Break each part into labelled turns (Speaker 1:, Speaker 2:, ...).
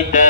Speaker 1: ಮಾಡಿದ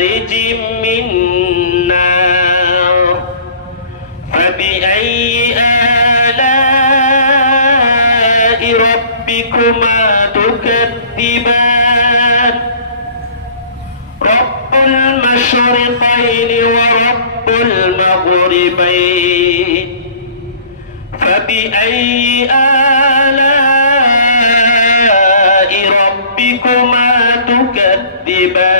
Speaker 1: مارج من نار فبأي آلاء ربكما تكذبان؟ رب المشرقين ورب المغربين. فبأي آلاء ربكما تكذبان؟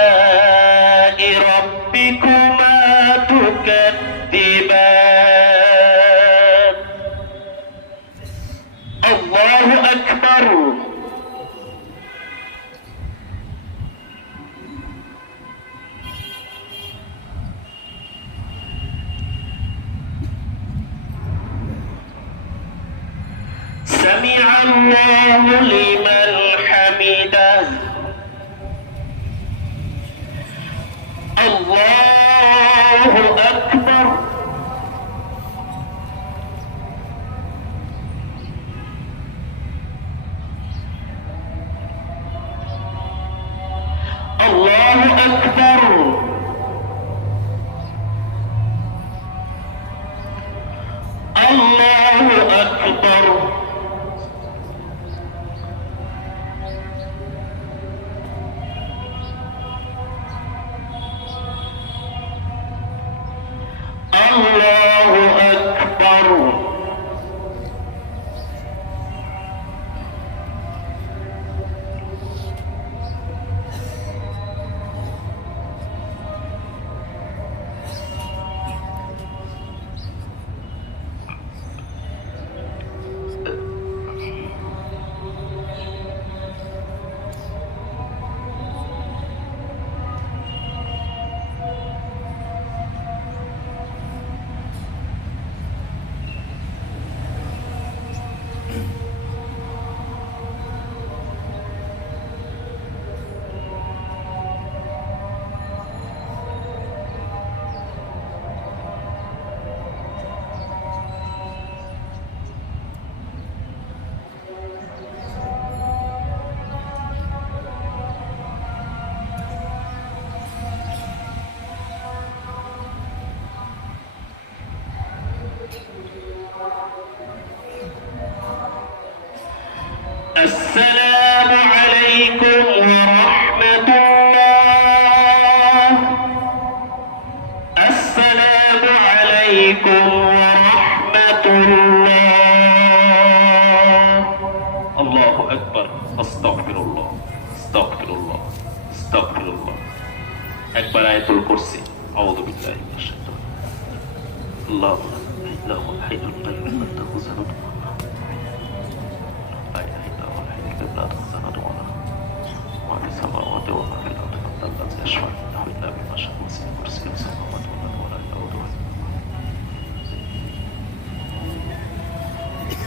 Speaker 1: آلاء ربكما تكذبان أكبر أستغفر الله أستغفر الله أستغفر الله একবার আয়াতুল কুরসি আউযু বিল্লাহি মিনাশ শাইতানির রাজিম আল্লাহু লা ইলাহা ইল্লা হুয়া তাহু সানাতু لا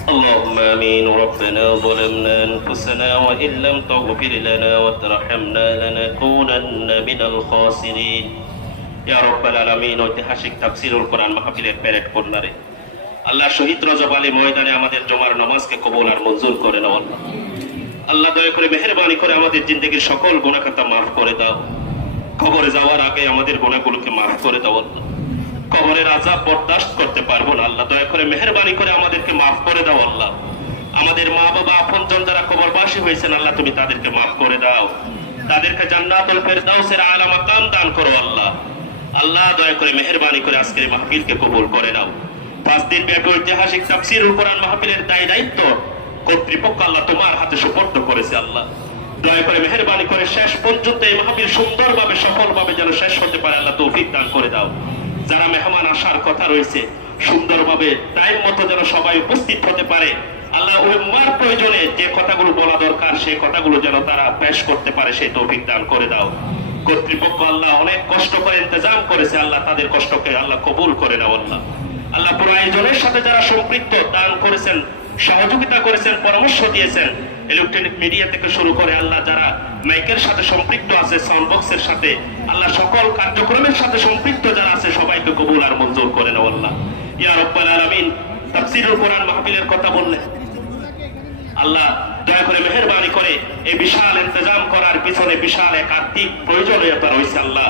Speaker 1: اللهم آمين ربنا ظلمنا أنفسنا وإن لم تغفر لنا وترحمنا لنكونن من الخاسرين يا رب العالمين ঐতিহাসিক তাফসিরুল কোরআন মাহফিলের প্যারেড কর্নারে আল্লাহ শহীদ রজব আলী ময়দানে আমাদের জমার নামাজকে কবুল আর মঞ্জুর করে নাও আল্লাহ আল্লাহ দয়া করে মেহরবানি করে আমাদের জিন্দগির সকল গুণাখাতা মাফ করে দাও কবরে যাওয়ার আগে আমাদের গুণাগুলোকে মাফ করে দাও আল্লাহ কবরের আজাব বরদাস্ত করতে পারব না, আল্লাহ। দয়া করে মেহরবানি করে আমাদেরকে মাফ করে দাও, আল্লাহ। আমাদের মা বাবা আপনজন যারা কবরবাসী হয়েছেন, আল্লাহ, তুমি তাদেরকে মাফ করে দাও। তাদেরকে জান্নাতুল ফেরদাউসের আলা মাকাম দান করো, আল্লাহ। আল্লাহ, দয়া করে মেহরবানি করে আজকের মাহফিলকে কবুল করে নাও। পাঁচ দিন ব্যাপী ঐতিহাসিক তাফসিরুল কোরআন মাহফিলের দায় দায়িত্ব কর্তৃপক্ষ আল্লাহ তোমার হাতে সুপর্দ করেছে, আল্লাহ। দয়া করে মেহরবানি করে শেষ পর্যন্ত এই মাহফিল সুন্দরভাবে, সফলভাবে যেন শেষ হতে পারে, আল্লাহ, তৌফিক দান করে দাও। যারা মেহমান আসার কথা রয়েছে, সুন্দরভাবে টাইম মতো যেন সবাই উপস্থিত হতে পারে, আল্লাহ উম্মার প্রয়োজনে যে কথাগুলো বলা দরকার, সেই কথাগুলো যেন তারা পেশ করতে পারে, সেই তৌফিক দান করে দাও। কর্তৃপক্ষ আল্লাহ অনেক কষ্ট করে ইন্তজাম করেছে, আল্লাহ তাদের কষ্টকে আল্লাহ কবুল করে নাও, আল্লাহ। আল্লাহ পুরো আয়োজনের সাথে যারা সম্পৃক্ত, দান করেছেন, সহযোগিতা করেছেন, পরামর্শ দিয়েছেন ইলেকট্রনিক মিডিয়া থেকে শুরু করে আল্লাহ যারা মাইকের সাথে সম্পৃক্ত আছে সাউন্ড বক্সের সাথে, আল্লাহ সকল কার্যক্রমের সাথে সম্পৃক্ত যারা আছে, সবাইকে কবুল আর মঞ্জুর করে নাও আল্লাহ। ইয়া রব্বাল আলামিন, তাফসীরুল কোরআন মাহফিলের কথা বললেন। আল্লাহ দয়া করে মেহরবানি করে এই বিশাল ইন্তজাম করার পিছনে বিশাল এক আর্থিক প্রয়োজনীয়তা রয়েছে আল্লাহ।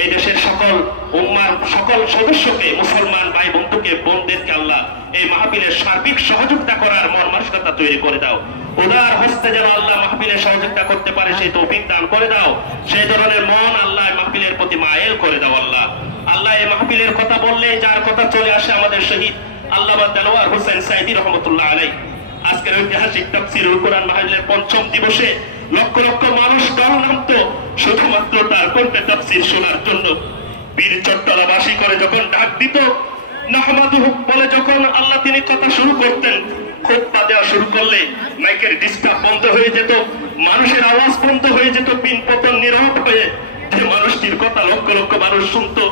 Speaker 1: এই দেশের সকল উম্মার, সকল সদস্যকে, মুসলমান ভাই বন্ধুকে, বোনদেরকে আল্লাহ এই মাহফিলের সার্বিক সহযোগিতা করার মানসিকতা তৈরি করে দাও। উদার হস্তে যেন আল্লাহ মাহফিলের সহযোগিতা করতে পারে, সেই তৌফিক দান করে দাও। সেই ধরনের মন আল্লাহ মাহফিল মাহফিলের প্রতি মায়েল করে দাও আল্লাহ। আল্লাহ এই মাহফিলের কথা বললে যার কথা চলে আসে আমাদের শহীদ আল্লামা দেলোয়ার হোসেন সাইদি রহমতুল্লাহ আলাই আজকের ঐতিহাসিক তাফসিরুল কোরআন মাহফিলের পঞ্চম দিবসে লক্ষ লক্ষ মানুষ দল নামত শুধুমাত্র তার কণ্ঠে তাফসির শোনার জন্য বীর চট্টলাবাসী করে যখন ডাক দিত, নাহমাদুহু বলে যখন আল্লাহ তিনি কথা শুরু করতেন খোপ্পা দেওয়া শুরু করলে মাইকের ডিস্টার্ব বন্ধ হয়ে যেত, মানুষের আওয়াজ বন্ধ হয়ে যেত, পিন পতন নীরব হয়ে যে মানুষটির কথা লক্ষ লক্ষ মানুষ শুনতো।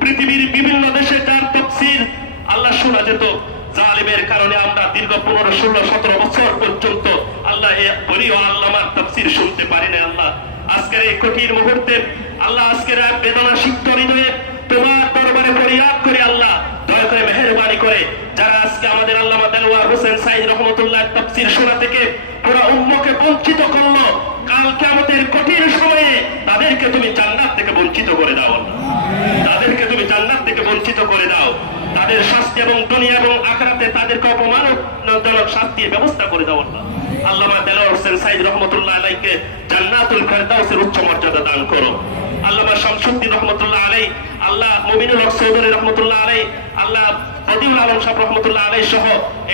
Speaker 1: পৃথিবীর বিভিন্ন দেশে তার তফসির আল্লাহ শোনা যেত। জালিমের কারণে আমরা দীর্ঘ পনেরো, ষোলো, সতেরো বছর পর্যন্ত আল্লাহ বলি ও আল্লামার শুনতে পারি না আল্লাহ। আজকের এই কঠিন মুহূর্তে আল্লাহ আজকের এক বেদনা সিক্ত হৃদয়ে তোমার দরবারে ফরিয়াদ করে আল্লাহ, দয়া করে মেহরবানি করে যারা আজকে আমাদের আল্লামা দেলওয়ার হোসেন সাইদ রহমতুল্লাহ তফসির শোনা থেকে পুরো উম্মকে বঞ্চিত করল। কালকে আমাদের কঠিন সময়ে তাদেরকে তুমি জান্নাত থেকে বঞ্চিত করে দাও। তাদেরকে তুমি জান্নাত থেকে বঞ্চিত করে দাও। তাদের শাস্তি এবং দুনিয়া এবং আখরাতে তাদেরকে অপমানজনক শাস্তির ব্যবস্থা করে দাও। আল্লাহ আল্লামা দেলোয়ার হোসেন সাইদ রহমতুল্লাহ আলাইকে জান্নাতুল ফেরদাউসের উচ্চ মর্যাদা দান করো। আল্লামা শামসুদ্দিন রহমতুল্লাহ আলাই আল্লাহ মুমিনুল হক চৌধুরী রহমতুল্লাহ আলাই আল্লাহ বদিউল আলম সাহেব রহমতুল্লাহ আলাই সহ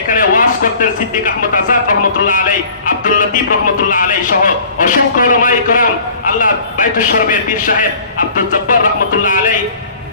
Speaker 1: এখানে ওয়াজ করতেন সিদ্দিক আহমদ আজাদ রহমতুল্লাহ আলাই আব্দুল লতিফ রহমতুল্লাহ আলাই সহ অসংখ্য রমাই করাম, আল্লাহ বাইতুসরবের পীর সাহেব আব্দুল জব্বার রহমতুল্লাহ আলাই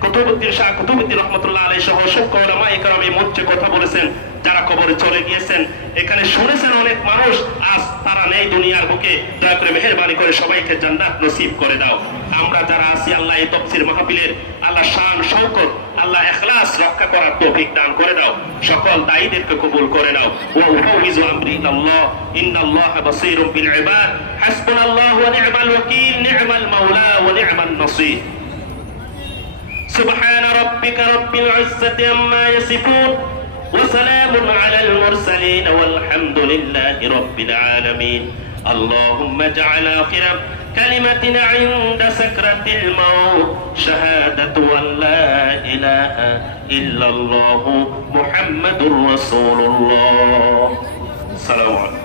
Speaker 1: কুতুবুদ্দিন শাহ কুতুবুদ্দিন রহমতুল্লাহ আলাই সহ অসংখ্য রমাই করাম এই মঞ্চে কথা বলেছেন। যারা কবরে চলে গিয়েছেন, এখানে শুনেছেন অনেক মানুষ, আজ তারা নেই দুনিয়ার বুকে, দয়া করে মেহরবানি করে সবাইকে জান্নাত নসিব করে দাও। আমরা যারা আছি, আল্লাহ এই তফসির মাহফিলের আল্লাহ শান শৌকত আল্লাহ এখলাস রক্ষা করার তৌফিক দান করে দাও। সকল দায়ীদেরকে কবুল করে নাও। ওয়া উহাউযু আমরি ইল্লাল্লাহ ইন্নাল্লাহা বাসীরুম বিল ইবাদ হাসবুনাল্লাহু ওয়া নি'মাল ওয়াকিল, নি'মাল মাওলা ওয়া নি'মান নাসীর। সুবহান রাব্বিকা রাব্বিল ইজ্জাতি আম্মা ইয়াসিফুন। وسلام على المرسلين والحمد لله رب العالمين. اللهم اجعل آخر كلمتنا عند سكرة الموت شهادة أن لا إله إلا الله محمد رسول الله. السلام عليكم.